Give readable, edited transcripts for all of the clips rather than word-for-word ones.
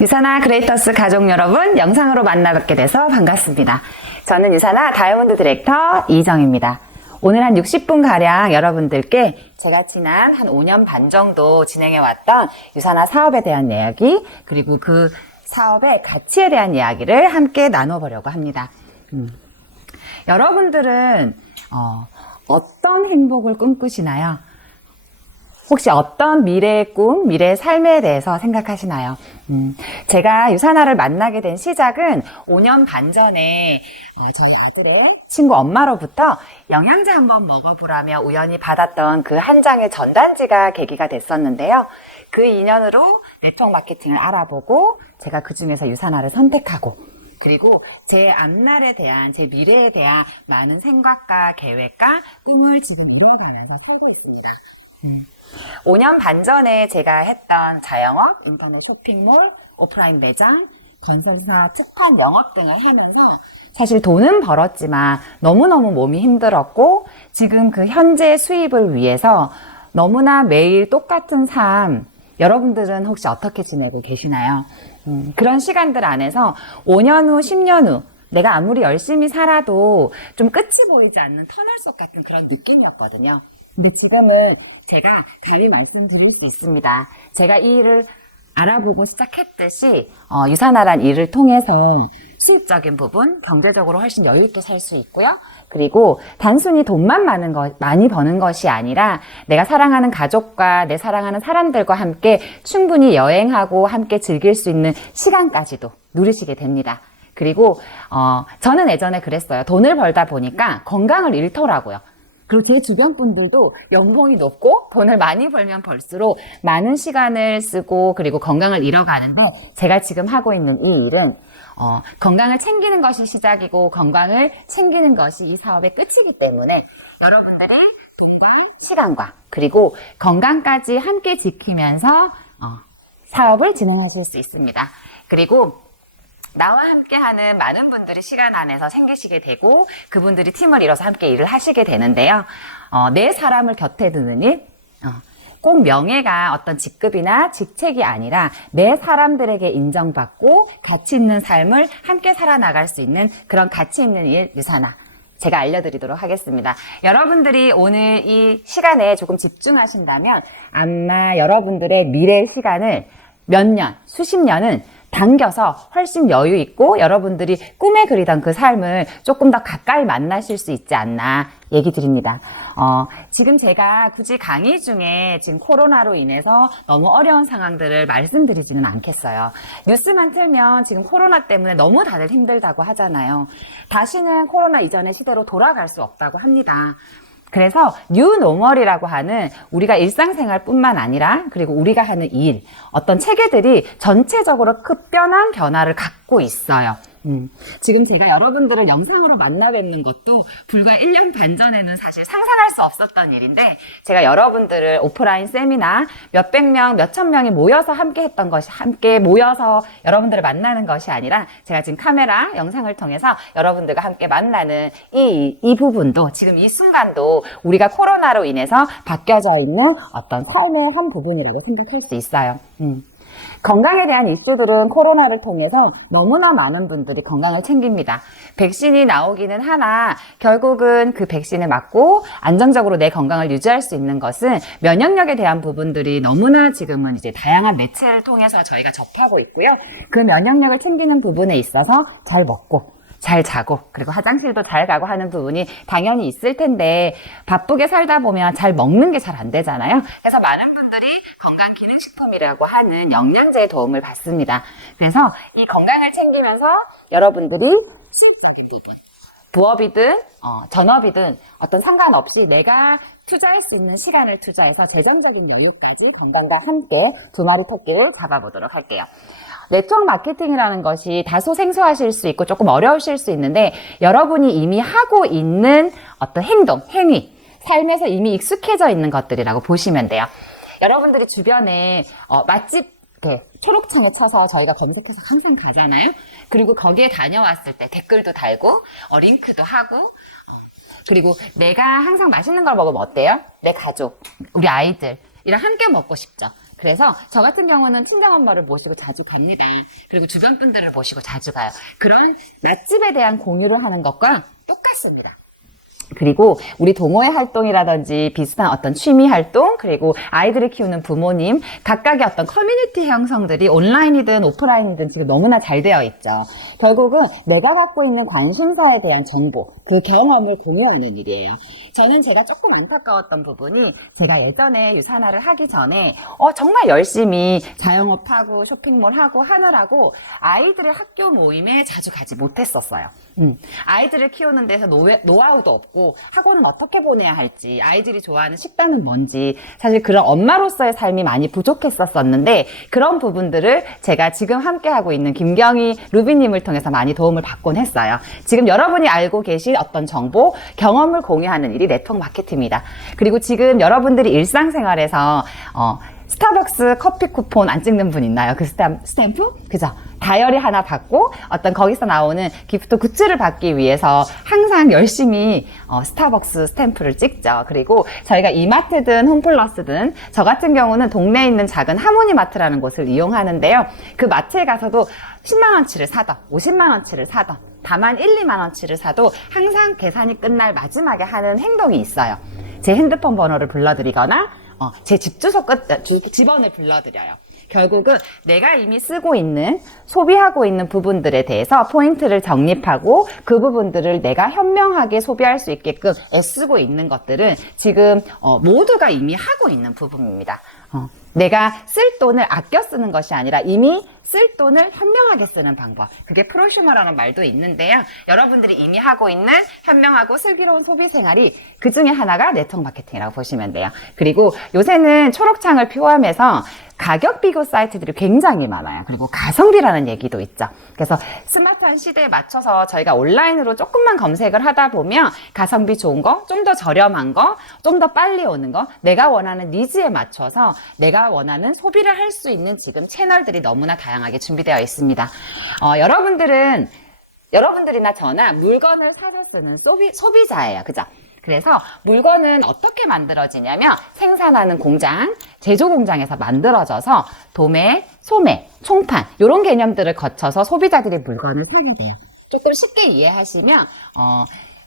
유사나 그레이터스 가족 여러분, 영상으로 만나뵙게 돼서 반갑습니다. 저는 유사나 다이아몬드 디렉터 이정입니다. 오늘 한 60분가량 여러분들께 제가 지난 한 5년 반 정도 진행해왔던 유사나 사업에 대한 이야기, 그리고 그 사업의 가치에 대한 이야기를 함께 나눠보려고 합니다. 여러분들은 어떤 행복을 꿈꾸시나요? 혹시 어떤 미래의 꿈, 미래의 삶에 대해서 생각하시나요? 제가 유사나를 만나게 된 시작은 5년 반 전에 저희 아들의 친구 엄마로부터 영양제 한번 먹어보라며 우연히 받았던 그 한 장의 전단지가 계기가 됐었는데요. 그 인연으로 네트워크 마케팅을 알아보고 제가 그 중에서 유사나를 선택하고, 그리고 제 앞날에 대한, 제 미래에 대한 많은 생각과 계획과 꿈을 지금 이뤄가면서 살고 있습니다. 5년 반 전에 제가 했던 자영업, 인터넷 쇼핑몰, 오프라인 매장, 건설사, 특판 영업 등을 하면서 사실 돈은 벌었지만 너무너무 몸이 힘들었고, 지금 그 현재 수입을 위해서 너무나 매일 똑같은 삶, 여러분들은 혹시 어떻게 지내고 계시나요? 그런 시간들 안에서 5년 후, 10년 후 내가 아무리 열심히 살아도 좀 끝이 보이지 않는 터널 속 같은 그런 느낌이었거든요. 근데 지금은 제가 감히 말씀드릴 수 있습니다. 제가 이 일을 알아보고 시작했듯이 유사나란 일을 통해서 수입적인 부분, 경제적으로 훨씬 여유 있게 살 수 있고요. 그리고 단순히 돈만 많이 버는 것이 아니라 내가 사랑하는 가족과 내 사랑하는 사람들과 함께 충분히 여행하고 함께 즐길 수 있는 시간까지도 누리시게 됩니다. 그리고 저는 예전에 그랬어요. 돈을 벌다 보니까 건강을 잃더라고요. 그리고 제 주변 분들도 연봉이 높고 돈을 많이 벌면 벌수록 많은 시간을 쓰고 그리고 건강을 잃어가는데, 제가 지금 하고 있는 이 일은 건강을 챙기는 것이 시작이고 건강을 챙기는 것이 이 사업의 끝이기 때문에 여러분들의 시간과 그리고 건강까지 함께 지키면서 사업을 진행하실 수 있습니다. 그리고 나와 함께하는 많은 분들이 시간 안에서 생기시게 되고 그분들이 팀을 이뤄서 함께 일을 하시게 되는데요. 내 사람을 곁에 두는 일, 꼭 명예가 어떤 직급이나 직책이 아니라 내 사람들에게 인정받고 가치 있는 삶을 함께 살아나갈 수 있는 그런 가치 있는 일, 유사나 제가 알려드리도록 하겠습니다. 여러분들이 오늘 이 시간에 조금 집중하신다면 아마 여러분들의 미래의 시간을 몇 년, 수십 년은 당겨서 훨씬 여유 있고 여러분들이 꿈에 그리던 그 삶을 조금 더 가까이 만나실 수 있지 않나 얘기 드립니다. 지금 제가 굳이 강의 중에 지금 코로나로 인해서 너무 어려운 상황들을 말씀드리지는 않겠어요. 뉴스만 틀면 지금 코로나 때문에 너무 다들 힘들다고 하잖아요. 다시는 코로나 이전의 시대로 돌아갈 수 없다고 합니다. 그래서 뉴노멀이라고 하는 우리가 일상생활뿐만 아니라 그리고 우리가 하는 일, 어떤 체계들이 전체적으로 급변한 변화를 갖고 있어요. 지금 제가 여러분들을 영상으로 만나 뵙는 것도 불과 1년 반 전에는 사실 상상할 수 없었던 일인데, 제가 여러분들을 오프라인 세미나 몇백 명, 몇천 명이 모여서 함께 했던 것이, 함께 모여서 여러분들을 만나는 것이 아니라 제가 지금 카메라, 영상을 통해서 여러분들과 함께 만나는 이 부분도, 지금 이 순간도 우리가 코로나로 인해서 바뀌어져 있는 어떤 삶의 한 부분이라고 생각할 수 있어요. 건강에 대한 이슈들은 코로나를 통해서 너무나 많은 분들이 건강을 챙깁니다. 백신이 나오기는 하나 결국은 그 백신을 맞고 안정적으로 내 건강을 유지할 수 있는 것은 면역력에 대한 부분들이 너무나 지금은 이제 다양한 매체를 통해서 저희가 접하고 있고요. 그 면역력을 챙기는 부분에 있어서 잘 먹고 잘 자고 그리고 화장실도 잘 가고 하는 부분이 당연히 있을 텐데, 바쁘게 살다 보면 잘 먹는 게 잘 안 되잖아요. 그래서 많은 분들이 건강기능식품이라고 하는 영양제의 도움을 받습니다. 그래서 이 건강을 챙기면서 여러분들이 수입적인 부분, 부업이든 전업이든 어떤 상관없이 내가 투자할 수 있는 시간을 투자해서 재정적인 여유까지 건강과 함께 두 마리 토끼를 잡아보도록 할게요. 네트워크 마케팅이라는 것이 다소 생소하실 수 있고 조금 어려우실 수 있는데, 여러분이 이미 하고 있는 어떤 행동, 행위, 삶에서 이미 익숙해져 있는 것들이라고 보시면 돼요. 여러분들이 주변에 맛집 초록창에 쳐서 저희가 검색해서 항상 가잖아요. 그리고 거기에 다녀왔을 때 댓글도 달고 링크도 하고, 그리고 내가 항상 맛있는 걸 먹으면 어때요? 내 가족, 우리 아이들 이랑 함께 먹고 싶죠. 그래서 저 같은 경우는 친정엄마를 모시고 자주 갑니다. 그리고 주변 분들을 모시고 자주 가요. 그런 맛집에 대한 공유를 하는 것과 똑같습니다. 그리고 우리 동호회 활동이라든지 비슷한 어떤 취미 활동, 그리고 아이들을 키우는 부모님, 각각의 어떤 커뮤니티 형성들이 온라인이든 오프라인이든 지금 너무나 잘 되어 있죠. 결국은 내가 갖고 있는 관심사에 대한 정보, 그 경험을 공유하는 일이에요. 저는 제가 조금 안타까웠던 부분이, 제가 예전에 유산화를 하기 전에 정말 열심히 자영업하고 쇼핑몰하고 하느라고 아이들의 학교 모임에 자주 가지 못했었어요. 아이들을 키우는 데서 노하우도 없고, 학원은 어떻게 보내야 할지, 아이들이 좋아하는 식단은 뭔지, 사실 그런 엄마로서의 삶이 많이 부족했었는데, 그런 부분들을 제가 지금 함께하고 있는 김경희 루비님을 통해서 많이 도움을 받곤 했어요. 지금 여러분이 알고 계신 어떤 정보, 경험을 공유하는 일이 네트워크 마케팅입니다. 그리고 지금 여러분들이 일상생활에서 스타벅스 커피 쿠폰 안 찍는 분 있나요? 그 스탬프? 그죠? 다이어리 하나 받고 어떤 거기서 나오는 기프트 굿즈를 받기 위해서 항상 열심히 스타벅스 스탬프를 찍죠. 그리고 저희가 이마트든 홈플러스든, 저 같은 경우는 동네에 있는 작은 하모니마트라는 곳을 이용하는데요. 그 마트에 가서도 10만원치를 사던 50만원치를 사던 다만 1, 2만원치를 사도 항상 계산이 끝날 마지막에 하는 행동이 있어요. 제 핸드폰 번호를 불러드리거나 제 집 주소 집원을 불러드려요. 결국은 내가 이미 쓰고 있는, 소비하고 있는 부분들에 대해서 포인트를 정립하고 그 부분들을 내가 현명하게 소비할 수 있게끔 애쓰고 있는 것들은 지금 모두가 이미 하고 있는 부분입니다. 내가 쓸 돈을 아껴 쓰는 것이 아니라 이미 쓸 돈을 현명하게 쓰는 방법. 그게 프로슈머라는 말도 있는데요. 여러분들이 이미 하고 있는 현명하고 슬기로운 소비 생활이 그 중에 하나가 네트워크 마케팅이라고 보시면 돼요. 그리고 요새는 초록창을 표함해서 가격 비교 사이트들이 굉장히 많아요. 그리고 가성비라는 얘기도 있죠. 그래서 스마트한 시대에 맞춰서 저희가 온라인으로 조금만 검색을 하다 보면 가성비 좋은 거, 좀 더 저렴한 거, 좀 더 빨리 오는 거, 내가 원하는 니즈에 맞춰서 내가 원하는 소비를 할 수 있는 지금 채널들이 너무나 다양하게 준비되어 있습니다. 여러분들이나 저나 물건을 사서 쓰는 소비자예요. 그죠? 그래서 물건은 어떻게 만들어지냐면 생산하는 공장, 제조 공장에서 만들어져서 도매, 소매, 총판 이런 개념들을 거쳐서 소비자들이 물건을 사게 돼요. 조금 쉽게 이해하시면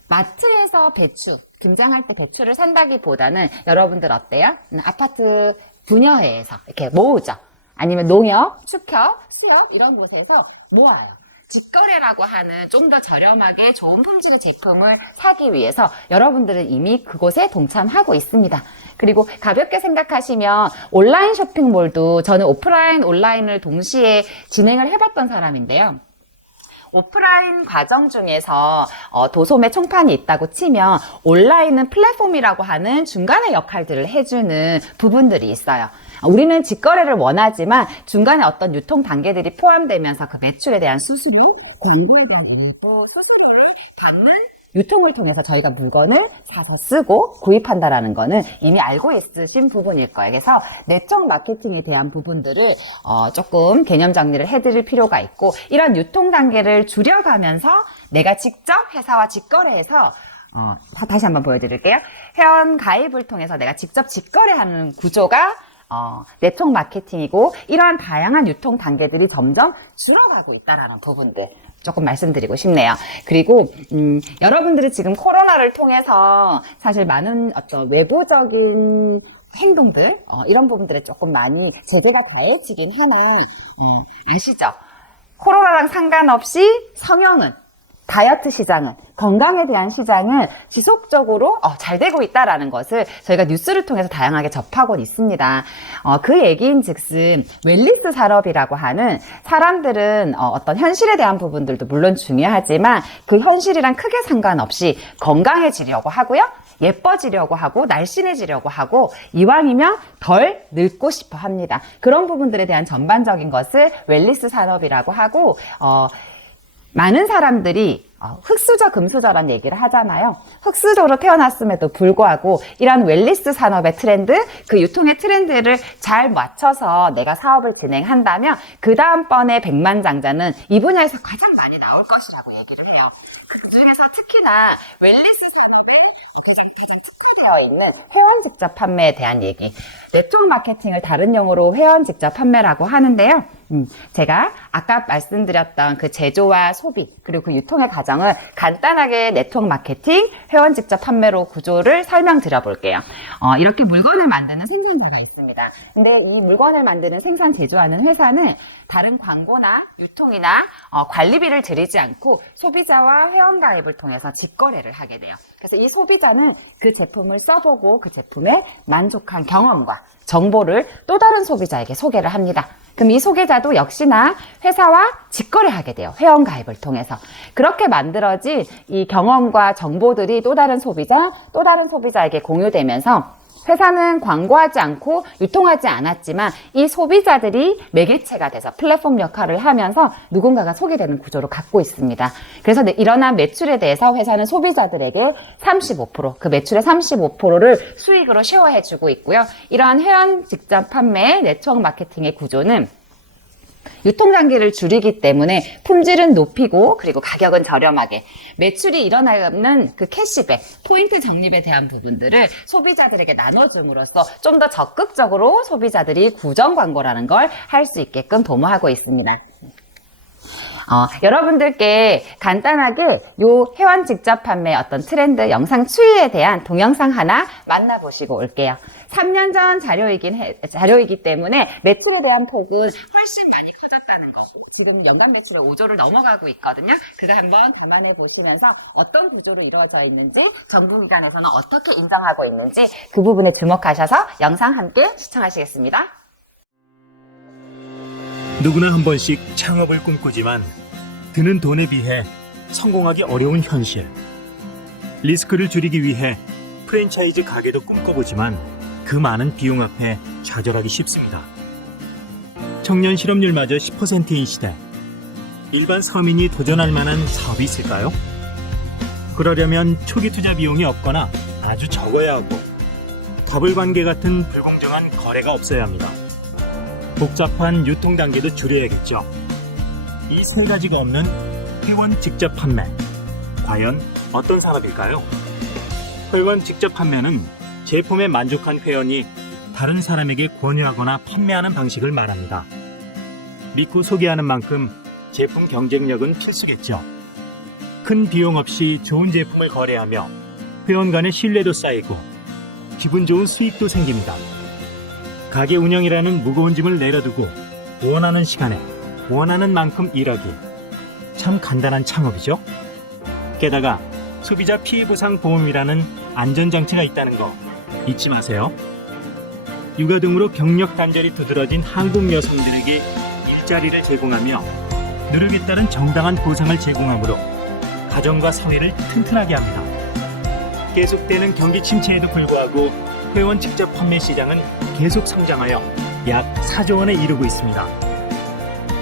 마트에서 배추, 등장할 때 배추를 산다기보다는 여러분들 어때요? 아파트 분여회에서 이렇게 모으죠. 아니면 농협, 축협, 수협 이런 곳에서 모아요. 직거래라고 하는 좀 더 저렴하게 좋은 품질의 제품을 사기 위해서 여러분들은 이미 그곳에 동참하고 있습니다. 그리고 가볍게 생각하시면 온라인 쇼핑몰도, 저는 오프라인, 온라인을 동시에 진행을 해봤던 사람인데요. 오프라인 과정 중에서 도소매 총판이 있다고 치면 온라인은 플랫폼이라고 하는 중간의 역할들을 해주는 부분들이 있어요. 우리는 직거래를 원하지만 중간에 어떤 유통 단계들이 포함되면서 그 매출에 대한 수수료, 공고료를 또 수수료를 받는 유통을 통해서 저희가 물건을 사서 쓰고 구입한다라는 거는 이미 알고 있으신 부분일 거예요. 그래서 네트워크 마케팅에 대한 부분들을 조금 개념 정리를 해드릴 필요가 있고, 이런 유통 단계를 줄여가면서 내가 직접 회사와 직거래해서 다시 한번 보여드릴게요. 회원 가입을 통해서 내가 직접 직거래하는 구조가 네트워크 마케팅이고, 이러한 다양한 유통 단계들이 점점 줄어가고 있다라는 부분들 조금 말씀드리고 싶네요. 그리고 여러분들이 지금 코로나를 통해서 사실 많은 어떤 외부적인 행동들 이런 부분들에 조금 많이 제재가 더해지긴 하나 아시죠? 코로나랑 상관없이 성형은, 다이어트 시장은, 건강에 대한 시장은 지속적으로 잘 되고 있다라는 것을 저희가 뉴스를 통해서 다양하게 접하고 있습니다. 그 얘기인 즉슨 웰니스 산업이라고 하는, 사람들은 어떤 현실에 대한 부분들도 물론 중요하지만 그 현실이랑 크게 상관없이 건강해지려고 하고요, 예뻐지려고 하고 날씬해지려고 하고 이왕이면 덜 늙고 싶어 합니다. 그런 부분들에 대한 전반적인 것을 웰니스 산업이라고 하고, 많은 사람들이 흑수저, 금수저라는 얘기를 하잖아요. 흑수저로 태어났음에도 불구하고 이런 웰니스 산업의 트렌드, 그 유통의 트렌드를 잘 맞춰서 내가 사업을 진행한다면 그 다음번에 백만장자는 이 분야에서 가장 많이 나올 것이라고 얘기를 해요. 그 중에서 특히나 웰니스 산업의 가장 특화된 되어 있는 회원 직접 판매에 대한 얘기. 네트워크 마케팅을 다른 용어로 회원 직접 판매라고 하는데요. 제가 아까 말씀드렸던 그 제조와 소비 그리고 그 유통의 과정을 간단하게 네트워크 마케팅, 회원 직접 판매로 구조를 설명드려 볼게요. 이렇게 물건을 만드는 생산자가 있습니다. 근데 이 물건을 만드는 생산 제조하는 회사는 다른 광고나 유통이나 관리비를 들이지 않고 소비자와 회원 가입을 통해서 직거래를 하게 돼요. 그래서 이 소비자는 그 제품을 써보고 그 제품에 만족한 경험과 정보를 또 다른 소비자에게 소개를 합니다. 그럼 이 소비자도 역시나 회사와 직거래하게 돼요. 회원 가입을 통해서. 그렇게 만들어진 이 경험과 정보들이 또 다른 소비자, 또 다른 소비자에게 공유되면서 회사는 광고하지 않고 유통하지 않았지만 이 소비자들이 매개체가 돼서 플랫폼 역할을 하면서 누군가가 소개되는 구조로 갖고 있습니다. 그래서 일어난 매출에 대해서 회사는 소비자들에게 35%, 그 매출의 35%를 수익으로 쉐어해주고 있고요. 이러한 회원 직접 판매 네트워크 마케팅의 구조는 유통단계를 줄이기 때문에 품질은 높이고 그리고 가격은 저렴하게 매출이 일어나는 그 캐시백, 포인트 적립에 대한 부분들을 소비자들에게 나눠줌으로써 좀 더 적극적으로 소비자들이 구정 광고라는 걸 할 수 있게끔 도모하고 있습니다. 여러분들께 간단하게 요 회원 직접 판매 어떤 트렌드 영상 추이에 대한 동영상 하나 만나보시고 올게요. 3년 전 자료이기 때문에 매출에 대한 폭은 훨씬 많이 커졌다는 거. 지금 연간 매출이 5조를 넘어가고 있거든요. 그거 한번 감안해 보시면서 어떤 구조로 이루어져 있는지 정부기관에서는 어떻게 인정하고 있는지 그 부분에 주목하셔서 영상 함께 시청하시겠습니다. 누구나 한 번씩 창업을 꿈꾸지만 드는 돈에 비해 성공하기 어려운 현실. 리스크를 줄이기 위해 프랜차이즈 가게도 꿈꿔보지만 그 많은 비용 앞에 좌절하기 쉽습니다. 청년 실업률마저 10%인 시대. 일반 서민이 도전할 만한 사업이 있을까요? 그러려면 초기 투자 비용이 없거나 아주 적어야 하고 더블관계 같은 불공정한 거래가 없어야 합니다. 복잡한 유통 단계도 줄여야겠죠. 이 세 가지가 없는 회원 직접 판매. 과연 어떤 산업일까요? 회원 직접 판매는 제품에 만족한 회원이 다른 사람에게 권유하거나 판매하는 방식을 말합니다. 믿고 소개하는 만큼 제품 경쟁력은 필수겠죠. 큰 비용 없이 좋은 제품을 거래하며 회원 간의 신뢰도 쌓이고 기분 좋은 수익도 생깁니다. 가게 운영이라는 무거운 짐을 내려두고 원하는 시간에 원하는 만큼 일하기. 참 간단한 창업이죠. 게다가 소비자 피해보상 보험이라는 안전장치가 있다는 거 잊지 마세요. 육아 등으로 경력 단절이 두드러진 한국 여성들에게 일자리를 제공하며 노력에 따른 정당한 보상을 제공하므로 가정과 사회를 튼튼하게 합니다. 계속되는 경기 침체에도 불구하고 회원 직접 판매 시장은 계속 성장하여 약 4조 원에 이르고 있습니다.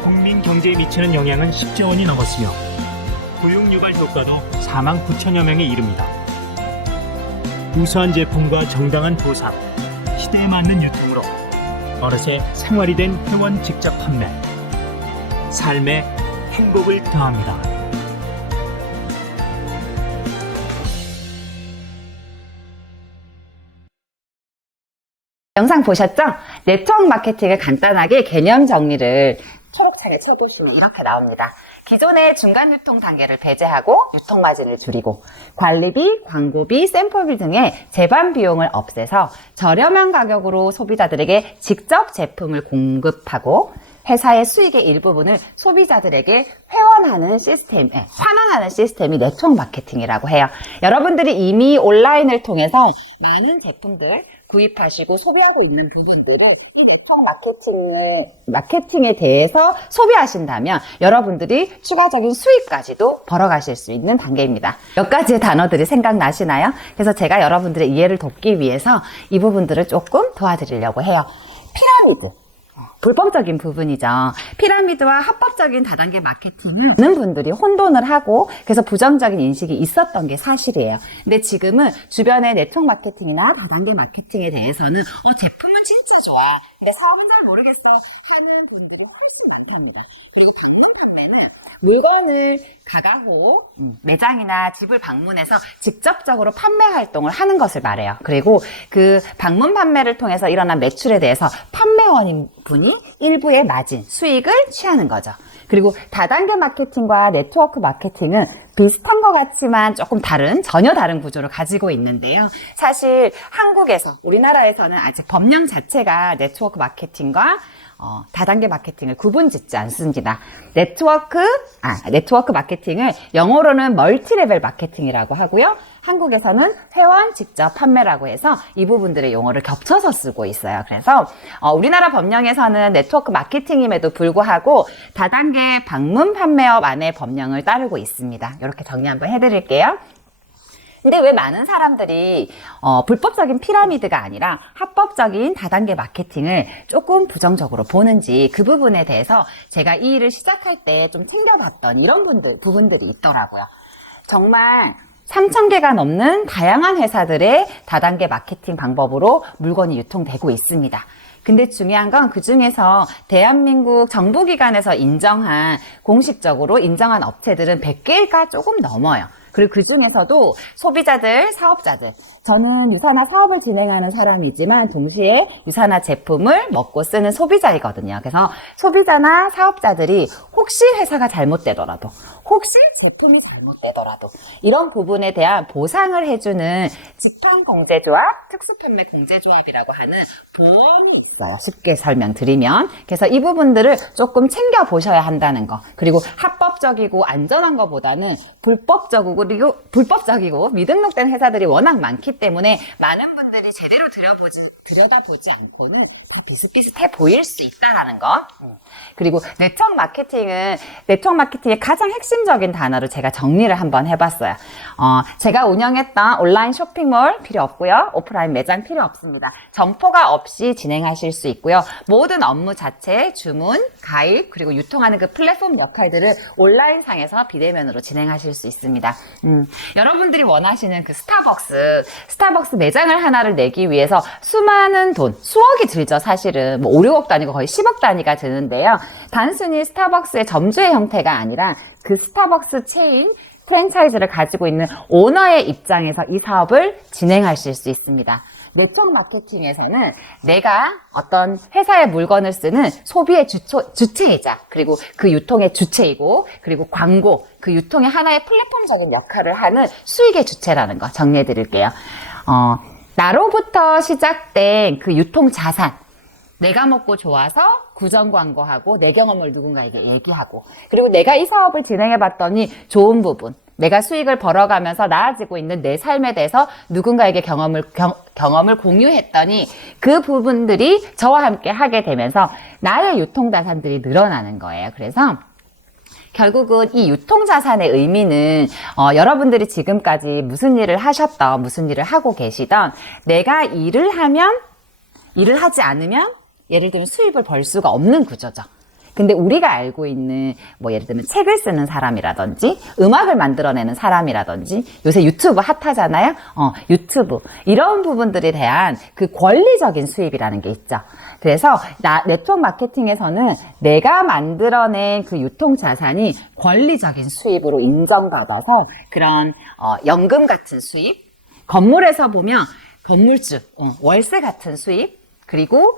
국민 경제에 미치는 영향은 10조 원이 넘었으며 고용 유발 효과도 4만 9천여 명에 이릅니다. 우수한 제품과 정당한 보상, 시대에 맞는 유통으로 어느새 생활이 된 회원 직접 판매. 삶에 행복을 더합니다. 영상 보셨죠? 네트워크 마케팅을 간단하게 개념 정리를 초록창에 쳐보시면 이렇게 나옵니다. 기존의 중간 유통 단계를 배제하고 유통 마진을 줄이고 관리비, 광고비, 샘플비 등의 제반 비용을 없애서 저렴한 가격으로 소비자들에게 직접 제품을 공급하고 회사의 수익의 일부분을 소비자들에게 환원하는 시스템이 네트워크 마케팅이라고 해요. 여러분들이 이미 온라인을 통해서 많은 제품들 구입하시고 소비하고 있는 부분들을 이 네트워크 마케팅에 대해서 소비하신다면 여러분들이 추가적인 수익까지도 벌어가실 수 있는 단계입니다. 몇 가지의 단어들이 생각나시나요? 그래서 제가 여러분들의 이해를 돕기 위해서 이 부분들을 조금 도와드리려고 해요. 피라미드. 불법적인 부분이죠. 피라미드와 합법적인 다단계 마케팅을 많은 분들이 혼돈을 하고 그래서 부정적인 인식이 있었던 게 사실이에요. 근데 지금은 주변의 네트워크 마케팅이나 다단계 마케팅에 대해서는 제품은 진짜 좋아. 근데 사업은 잘 모르겠어 하는 분들이 훨씬 많답니다. 그리고 방문 판매는 물건을 가가호 매장이나 집을 방문해서 직접적으로 판매 활동을 하는 것을 말해요. 그리고 그 방문 판매를 통해서 일어난 매출에 대해서 판매원인 분이 일부의 마진, 수익을 취하는 거죠. 그리고 다단계 마케팅과 네트워크 마케팅은 비슷한 것 같지만 조금 전혀 다른 구조를 가지고 있는데요. 사실 한국에서, 우리나라에서는 아직 법령 자체가 네트워크 마케팅과 다단계 마케팅을 구분짓지 않습니다. 네트워크 마케팅을 영어로는 멀티레벨 마케팅이라고 하고요. 한국에서는 회원 직접 판매라고 해서 이 부분들의 용어를 겹쳐서 쓰고 있어요. 그래서 우리나라 법령에서는 네트워크 마케팅임에도 불구하고 다단계 방문 판매업 안에 법령을 따르고 있습니다. 이렇게 정리 한번 해드릴게요. 근데 왜 많은 사람들이 불법적인 피라미드가 아니라 합법적인 다단계 마케팅을 조금 부정적으로 보는지 그 부분에 대해서 제가 이 일을 시작할 때 좀 챙겨봤던 이런 부분들이 있더라고요. 정말 3,000개가 넘는 다양한 회사들의 다단계 마케팅 방법으로 물건이 유통되고 있습니다. 근데 중요한 건 그 중에서 대한민국 정부기관에서 공식적으로 인정한 업체들은 100개가 조금 넘어요. 그리고 그 중에서도 소비자들, 사업자들, 저는 유산화 사업을 진행하는 사람이지만 동시에 유산화 제품을 먹고 쓰는 소비자이거든요. 그래서 소비자나 사업자들이 혹시 회사가 잘못되더라도, 혹시 제품이 잘못되더라도 이런 부분에 대한 보상을 해주는 지판공제조합, 특수판매공제조합이라고 하는 보험이 있어요. 쉽게 설명드리면. 그래서 이 부분들을 조금 챙겨보셔야 한다는 거. 그리고 합법적이고 안전한 것보다는 불법적이고 미등록된 회사들이 워낙 많기 때문에 많은 분들이 제대로 들여다보지 않고는 다 비슷비슷해 보일 수 있다라는 거. 그리고 네트워크 마케팅의 가장 핵심적인 단어를 제가 정리를 한번 해봤어요. 제가 운영했던 온라인 쇼핑몰 필요 없고요. 오프라인 매장 필요 없습니다. 점포가 없이 진행하실 수 있고요. 모든 업무 자체, 주문, 가입, 그리고 유통하는 그 플랫폼 역할들을 온라인상에서 비대면으로 진행하실 수 있습니다. 여러분들이 원하시는 그 스타벅스 매장을 하나를 내기 위해서 수많은 돈, 수억이 들죠. 사실은 뭐 5, 6억 단위고 거의 10억 단위가 드는데요. 단순히 스타벅스의 점주의 형태가 아니라 그 스타벅스 체인 프랜차이즈를 가지고 있는 오너의 입장에서 이 사업을 진행하실 수 있습니다. 네트워크 마케팅에서는 내가 어떤 회사의 물건을 쓰는 소비의 주체이자, 그리고 그 유통의 주체이고, 그리고 광고, 그 유통의 하나의 플랫폼적인 역할을 하는 수익의 주체라는 거 정리해 드릴게요. 나로부터 시작된 그 유통 자산, 내가 먹고 좋아서 구정 광고하고 내 경험을 누군가에게 얘기하고, 그리고 내가 이 사업을 진행해 봤더니 좋은 부분, 내가 수익을 벌어가면서 나아지고 있는 내 삶에 대해서 누군가에게 경험을 공유했더니 그 부분들이 저와 함께 하게 되면서 나의 유통자산들이 늘어나는 거예요. 그래서 결국은 이 유통자산의 의미는 여러분들이 지금까지 무슨 일을 하셨던, 무슨 일을 하고 계시던, 내가 일을 하지 않으면 예를 들면 수입을 벌 수가 없는 구조죠. 근데 우리가 알고 있는 예를 들면 책을 쓰는 사람이라든지 음악을 만들어내는 사람이라든지 요새 유튜브 핫하잖아요. 유튜브 이런 부분들에 대한 그 권리적인 수입이라는 게 있죠. 그래서 네트워크 마케팅에서는 내가 만들어낸 그 유통 자산이 권리적인 수입으로 인정받아서 그런 연금 같은 수입, 건물에서 보면 건물주, 월세 같은 수입, 그리고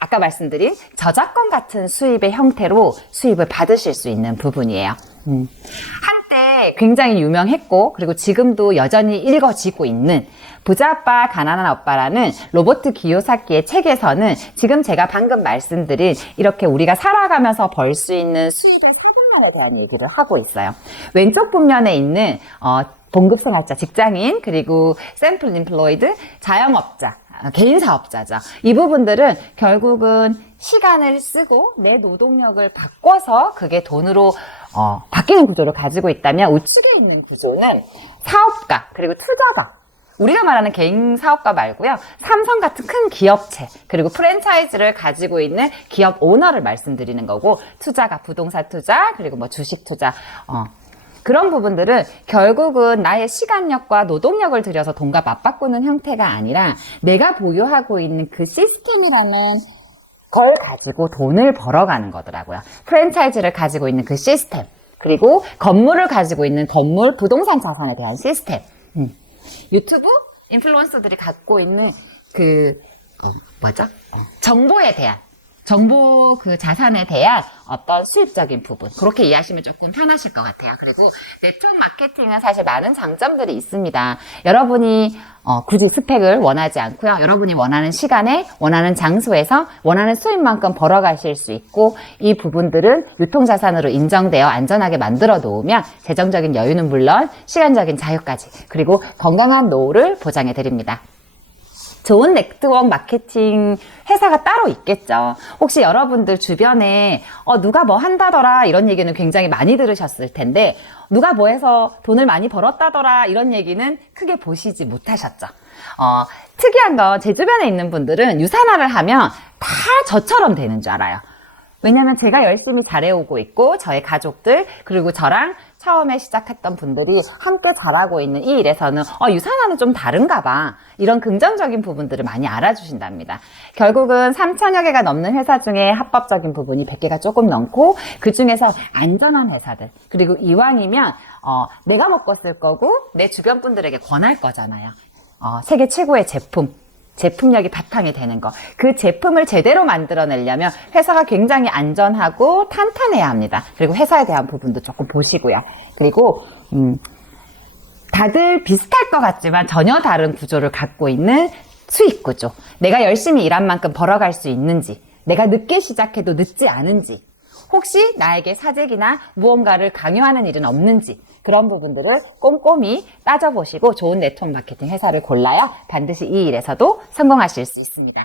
아까 말씀드린 저작권 같은 수입의 형태로 수입을 받으실 수 있는 부분이에요. 한때 굉장히 유명했고, 그리고 지금도 여전히 읽어지고 있는 부자아빠 가난한 아빠라는 로버트 기요사키의 책에서는 지금 제가 방금 말씀드린 이렇게 우리가 살아가면서 벌 수 있는 수입의 사분화에 대한 얘기를 하고 있어요. 왼쪽 분면에 있는 봉급생활자, 직장인, 그리고 샘플 임플로이드, 자영업자, 개인 사업자죠. 이 부분들은 결국은 시간을 쓰고 내 노동력을 바꿔서 그게 돈으로 바뀌는 구조를 가지고 있다면, 우측에 있는 구조는 사업가 그리고 투자가, 우리가 말하는 개인 사업가 말고요, 삼성 같은 큰 기업체 그리고 프랜차이즈를 가지고 있는 기업 오너를 말씀드리는 거고, 투자가 부동산 투자 그리고 주식 투자, 그런 부분들은 결국은 나의 시간력과 노동력을 들여서 돈과 맞바꾸는 형태가 아니라 내가 보유하고 있는 그 시스템이라는 걸 가지고 돈을 벌어가는 거더라고요. 프랜차이즈를 가지고 있는 그 시스템, 그리고 건물을 가지고 있는 건물, 부동산 자산에 대한 시스템. 유튜브 인플루언서들이 갖고 있는 정보에 대한, 정보 그 자산에 대한 어떤 수입적인 부분. 그렇게 이해하시면 조금 편하실 것 같아요. 그리고 네트워크 마케팅은 사실 많은 장점들이 있습니다. 여러분이 굳이 스펙을 원하지 않고요. 여러분이 원하는 시간에, 원하는 장소에서 원하는 수입만큼 벌어가실 수 있고, 이 부분들은 유통자산으로 인정되어 안전하게 만들어 놓으면 재정적인 여유는 물론 시간적인 자유까지, 그리고 건강한 노후를 보장해 드립니다. 좋은 네트워크 마케팅 회사가 따로 있겠죠. 혹시 여러분들 주변에 누가 뭐 한다더라 이런 얘기는 굉장히 많이 들으셨을 텐데, 누가 뭐 해서 돈을 많이 벌었다더라 이런 얘기는 크게 보시지 못하셨죠. 특이한 건 제 주변에 있는 분들은 유산화를 하면 다 저처럼 되는 줄 알아요. 왜냐면 제가 열심히 잘해오고 있고, 저의 가족들, 그리고 저랑 처음에 시작했던 분들이 함께 잘하고 있는 이 일에서는 유산화는 좀 다른가 봐. 이런 긍정적인 부분들을 많이 알아주신답니다. 결국은 3천여 개가 넘는 회사 중에 합법적인 부분이 100개가 조금 넘고, 그 중에서 안전한 회사들, 그리고 이왕이면 내가 먹고 쓸 거고 내 주변 분들에게 권할 거잖아요. 세계 최고의 제품력이 바탕이 되는 거. 그 제품을 제대로 만들어내려면 회사가 굉장히 안전하고 탄탄해야 합니다. 그리고 회사에 대한 부분도 조금 보시고요. 그리고 다들 비슷할 것 같지만 전혀 다른 구조를 갖고 있는 수익 구조. 내가 열심히 일한 만큼 벌어갈 수 있는지, 내가 늦게 시작해도 늦지 않은지, 혹시 나에게 사직이나 무언가를 강요하는 일은 없는지, 그런 부분들을 꼼꼼히 따져보시고 좋은 네트워크 마케팅 회사를 골라야 반드시 이 일에서도 성공하실 수 있습니다.